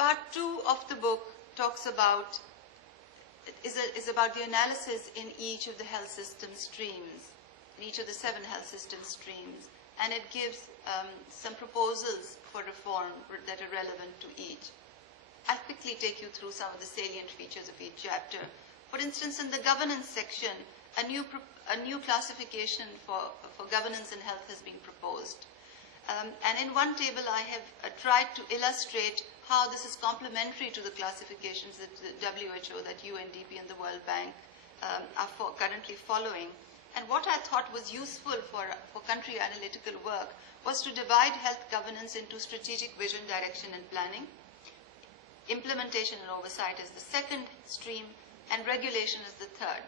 Part 2 of the book talks about, is about the analysis in each of the health system streams, in each of the 7 health system streams, and it gives some proposals for reform that are relevant to each. I'll quickly take you through some of the salient features of each chapter. For instance, in the governance section, a new classification for governance and health has been proposed. And in one table, I have tried to illustrate how this is complementary to the classifications that the WHO, that UNDP, and the World Bank are currently following. And what I thought was useful for country analytical work was to divide health governance into strategic vision, direction, and planning, implementation and oversight as the second stream, and regulation as the third.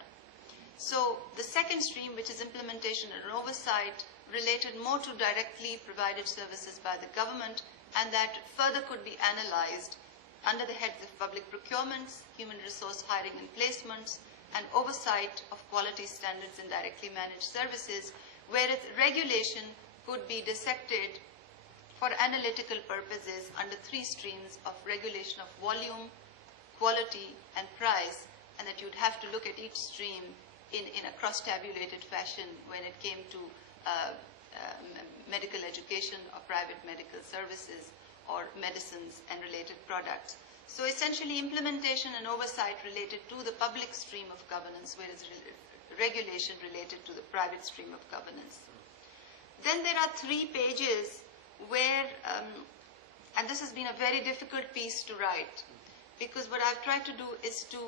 So the second stream, which is implementation and oversight, related more to directly provided services by the government, and that further could be analyzed under the heads of public procurements, human resource hiring and placements, and oversight of quality standards in directly managed services, whereas regulation could be dissected for analytical purposes under 3 streams of regulation of volume, quality, and price, and that you'd have to look at each stream in a cross-tabulated fashion when it came to medical education or private medical services or medicines and related products. So essentially, implementation and oversight related to the public stream of governance, whereas regulation related to the private stream of governance. Then there are 3 pages where, and this has been a very difficult piece to write, because what I've tried to do is to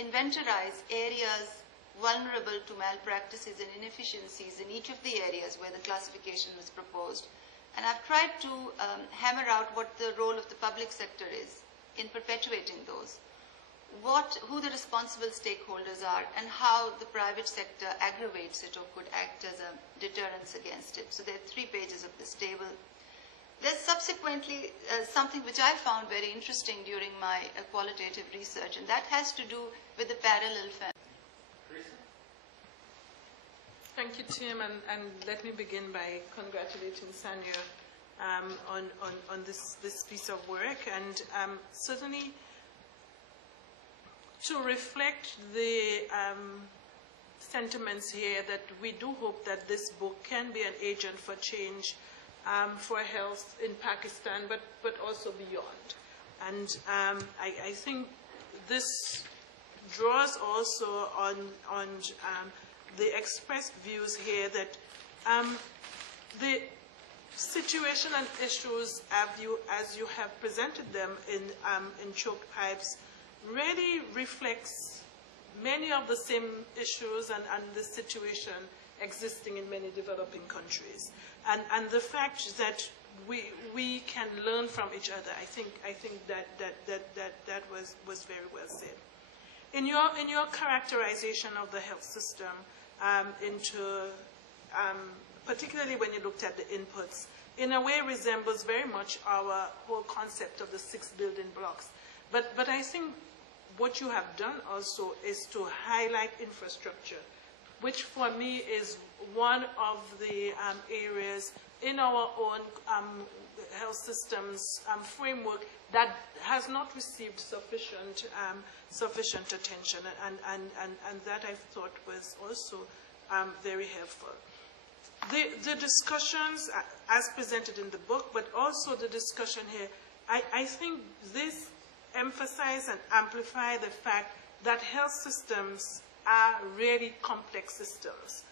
inventorize areas vulnerable to malpractices and inefficiencies in each of the areas where the classification was proposed. And I've tried to hammer out what the role of the public sector is in perpetuating those, who the responsible stakeholders are, and how the private sector aggravates it or could act as a deterrence against it. So there are 3 pages of this table. There's subsequently something which I found very interesting during my qualitative research, and that has to do with the parallel family. Thank you, Tim, and let me begin by congratulating Sanya on this piece of work, and certainly to reflect the sentiments here that we do hope that this book can be an agent for change for health in Pakistan, but also beyond. And I think this draws also on the expressed views here that the situation and issues as you have presented them in choked pipes really reflects many of the same issues and the situation existing in many developing countries. And the fact that we can learn from each other, I think that was very well said. In your characterization of the health system, particularly when you looked at the inputs, in a way resembles very much our whole concept of the 6 building blocks. But I think what you have done also is to highlight infrastructure, which for me is one of the areas in our own health systems framework that has not received sufficient attention, and that I thought was also very helpful. The discussions as presented in the book, but also the discussion here, I think this emphasize and amplify the fact that health systems are really complex systems,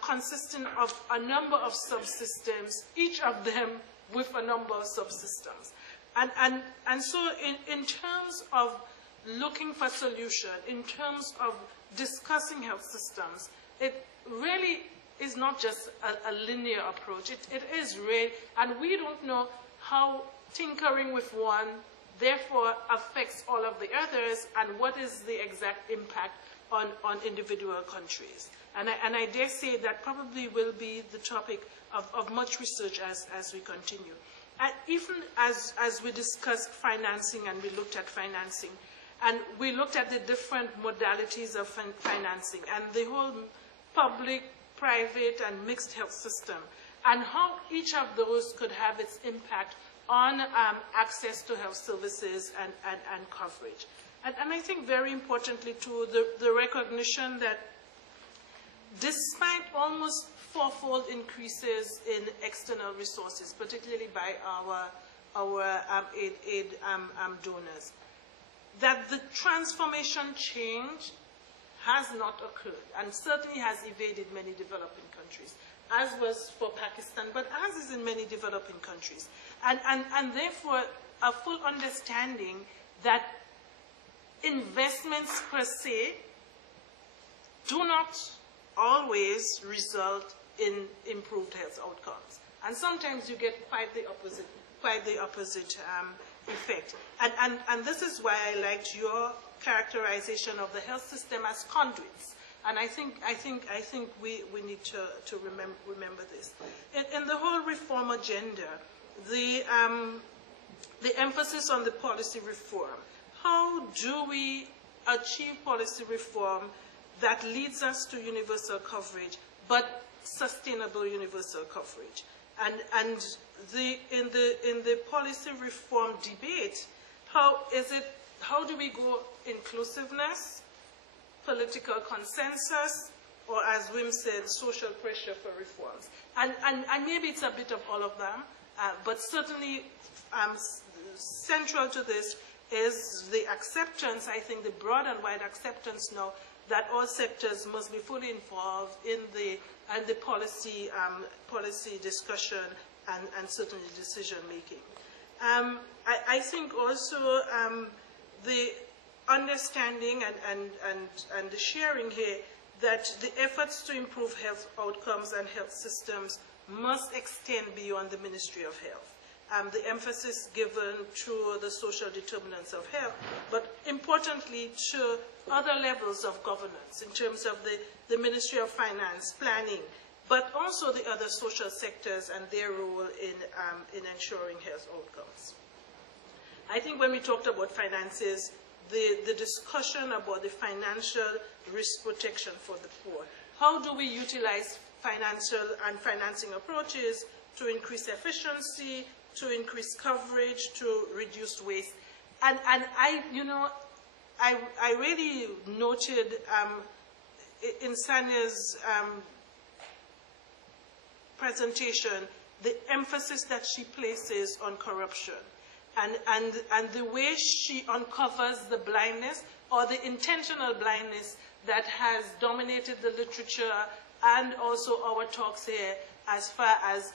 consisting of a number of subsystems, each of them with a number of subsystems. And so in terms of looking for solution, in terms of discussing health systems, it really is not just a linear approach. It is real, and we don't know how tinkering with one therefore affects all of the others, and what is the exact impact on individual countries. And I dare say that probably will be the topic of much research as we continue. And even as we discussed financing, and we looked at financing, and we looked at the different modalities of financing, and the whole public, private, and mixed health system, and how each of those could have its impact on access to health services and coverage. And I think very importantly too, the recognition that despite almost fourfold increases in external resources, particularly by our aid donors, that the transformation change has not occurred and certainly has evaded many developing countries, as was for Pakistan, but as is in many developing countries. And therefore, a full understanding that investments per se do not always result in improved health outcomes. And sometimes you get quite the opposite effect. And this is why I liked your characterization of the health system as conduits. And I think we need to remember this. In the whole reform agenda, the emphasis on the policy reform. How do we achieve policy reform that leads us to universal coverage, but sustainable universal coverage? And in the policy reform debate, how do we go inclusiveness, political consensus, or as Wim said, social pressure for reforms? And maybe it's a bit of all of them, but certainly central to this is the acceptance, I think the broad and wide acceptance now that all sectors must be fully involved in the policy discussion and certainly decision making. I think also the understanding and the sharing here that the efforts to improve health outcomes and health systems must extend beyond the Ministry of Health. The emphasis given to the social determinants of health, but importantly to other levels of governance in terms of the Ministry of Finance, planning, but also the other social sectors and their role in ensuring health outcomes. I think when we talked about finances, the discussion about the financial risk protection for the poor. How do we utilize financial and financing approaches to increase efficiency, to increase coverage, to reduce waste? And I really noted in Sanya's presentation the emphasis that she places on corruption and the way she uncovers the blindness or the intentional blindness that has dominated the literature and also our talks here as far as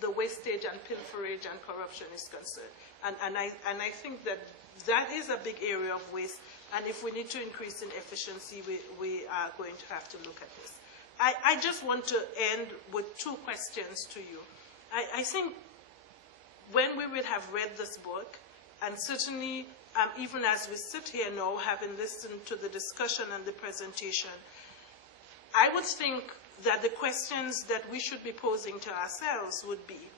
the wastage and pilferage and corruption is concerned. And I think that is a big area of waste, and if we need to increase in efficiency, we are going to have to look at this. I just want to end with two questions to you. I think when we will have read this book, and certainly even as we sit here now, having listened to the discussion and the presentation, I would think that the questions that we should be posing to ourselves would be,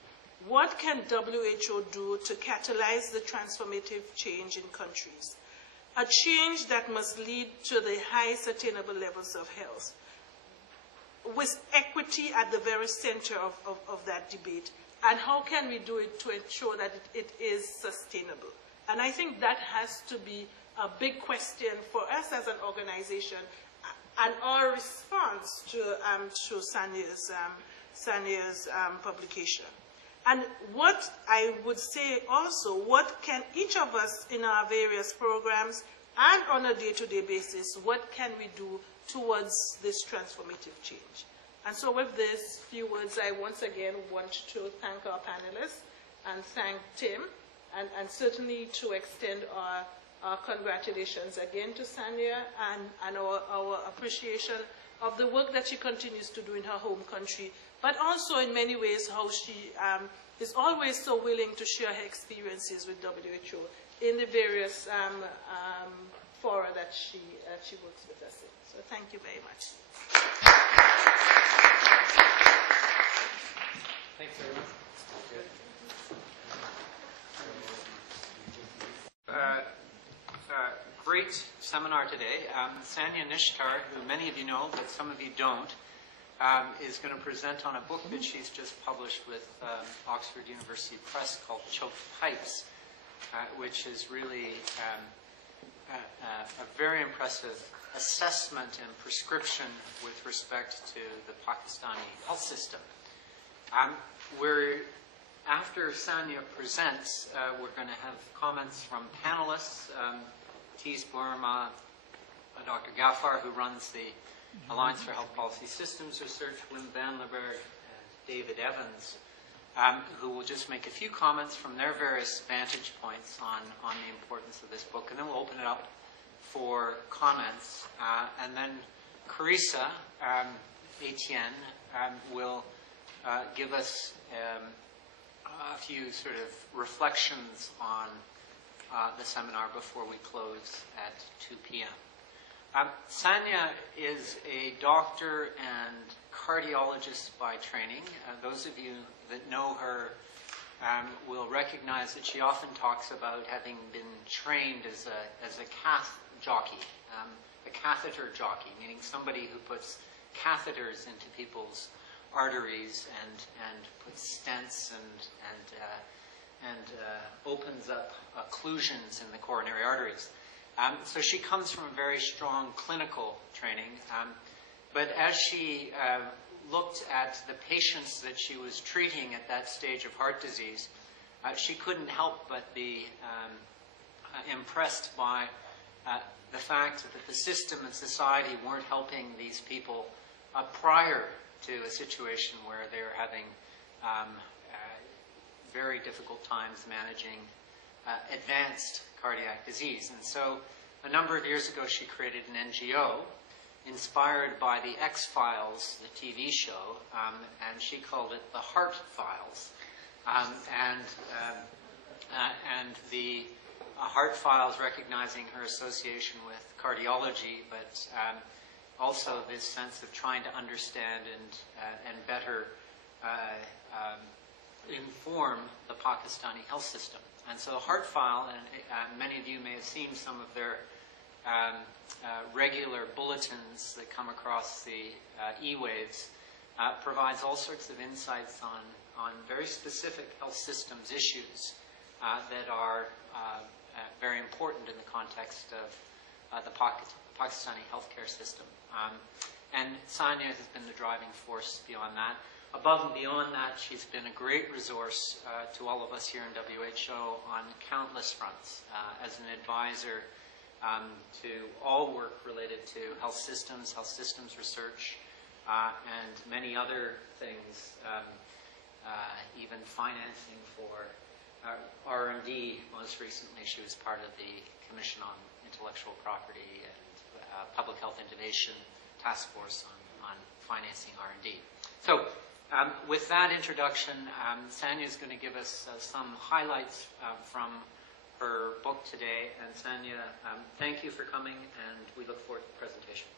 what can WHO do to catalyze the transformative change in countries? A change that must lead to the highest attainable levels of health, with equity at the very center of that debate. And how can we do it to ensure that it is sustainable? And I think that has to be a big question for us as an organization, and our response to Sanya's publication. And what I would say also, what can each of us in our various programs and on a day-to-day basis, what can we do towards this transformative change? And so with these few words, I once again want to thank our panelists and thank Tim, and certainly to extend our congratulations again to Sanya and our appreciation of the work that she continues to do in her home country, but also in many ways how she is always so willing to share her experiences with WHO in the various fora that she works with us in. So thank you very much. Thanks very much. Great seminar today. Sanya Nishtar, who many of you know, but some of you don't, is going to present on a book that she's just published with Oxford University Press called Choked Pipes, which is really a very impressive assessment and prescription with respect to the Pakistani health system. After Sanya presents, we're going to have comments from panelists, Tees Burma, Dr. Gaffar, who runs the Alliance for Health Policy Systems Research, Wim van Lerberg, and David Evans, who will just make a few comments from their various vantage points on the importance of this book, and then we'll open it up for comments. And then Carissa Etienne will give us a few sort of reflections on the seminar before we close at 2 p.m. Sanya is a doctor and cardiologist by training. Those of you that know her will recognize that she often talks about having been trained as a cath jockey, a catheter jockey, meaning somebody who puts catheters into people's arteries and puts stents and opens up occlusions in the coronary arteries. So she comes from a very strong clinical training, but as she looked at the patients that she was treating at that stage of heart disease, she couldn't help but be impressed by the fact that the system and society weren't helping these people prior to a situation where they were having very difficult times managing advanced cardiac disease. And so a number of years ago she created an NGO inspired by the X-Files, the TV show, and she called it the Heart Files. And the Heart Files, recognizing her association with cardiology, but also this sense of trying to understand and better inform the Pakistani health system. And so Heart File, and many of you may have seen some of their regular bulletins that come across the e-waves, provides all sorts of insights on very specific health systems issues that are very important in the context of the Pakistani healthcare system. And Sanya has been the driving force beyond that. Above and beyond that, she's been a great resource to all of us here in WHO on countless fronts, as an advisor to all work related to health systems research, and many other things, even financing for R&D. Most recently, she was part of the Commission on Intellectual Property and Public Health Innovation Task Force on financing R&D. So, with that introduction, Sanya is going to give us some highlights from her book today. And Sanya, thank you for coming, and we look forward to the presentation.